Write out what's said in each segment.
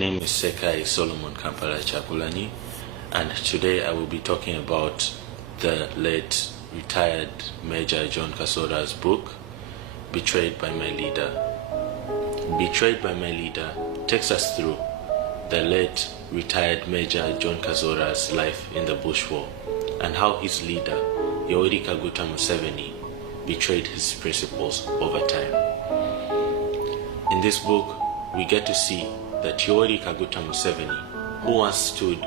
name is Sekai Solomon Kampala Chakulani, and today I will be talking about the late retired Major John Kasora's book, Betrayed by My Leader. Betrayed by My Leader takes us through the late retired Major John Kasora's life in the Bush War and how his leader, Yoweri Kaguta Museveni, betrayed his principles over time. In this book, we get to see that Yoweri Kaguta Museveni, who once stood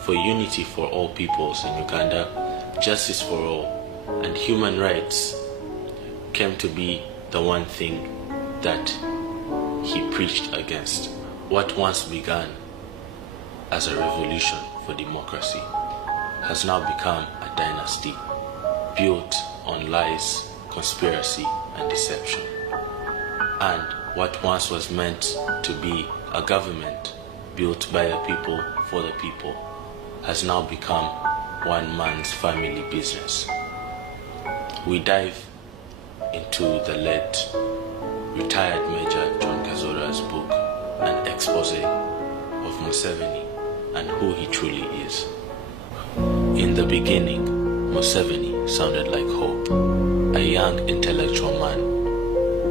for unity for all peoples in Uganda, justice for all, and human rights, came to be the one thing that he preached against. What once began as a revolution for democracy has now become a dynasty built on lies, conspiracy, and deception. And what once was meant to be a government built by the people for the people has now become one man's family business. We dive into the late retired Major John Kasora's book, an expose of Museveni and who he truly is. In the beginning, Museveni sounded like hope, a young intellectual man,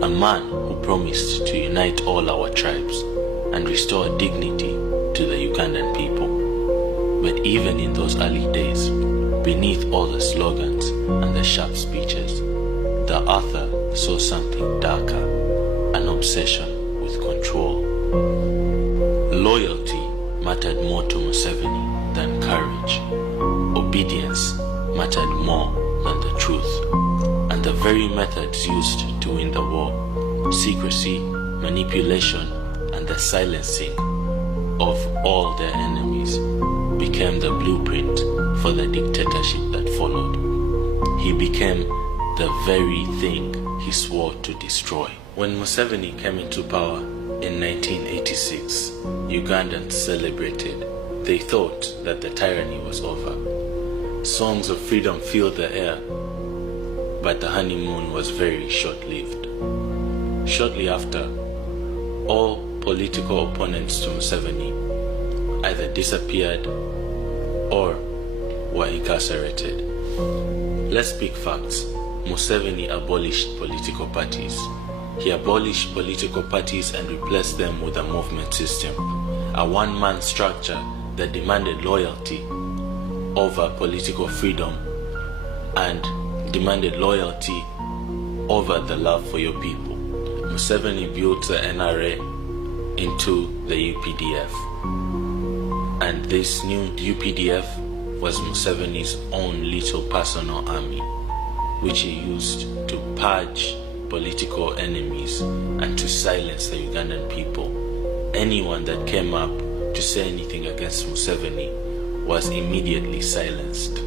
a man who promised to unite all our tribes and restore dignity to the Ugandan people. But even in those early days, beneath all the slogans and the sharp speeches, the author saw something darker, an obsession with control. Loyalty mattered more to Museveni than courage. Obedience mattered more than the truth. And the very methods used to win the war, secrecy, manipulation, and the silencing of all their enemies, became the blueprint for the dictatorship that followed. He became the very thing he swore to destroy. When Museveni came into power in 1986, Ugandans celebrated. They thought that the tyranny was over. Songs of freedom filled the air, but the honeymoon was very short-lived. Shortly after, all political opponents to Museveni either disappeared or were incarcerated. Let's speak facts. Museveni abolished political parties. He abolished political parties and replaced them with a movement system, a one-man structure that demanded loyalty over political freedom and demanded loyalty over the love for your people. Museveni built the NRA into the UPDF, and this new UPDF was Museveni's own little personal army, which he used to purge political enemies and to silence the Ugandan people. Anyone that came up to say anything against Museveni was immediately silenced.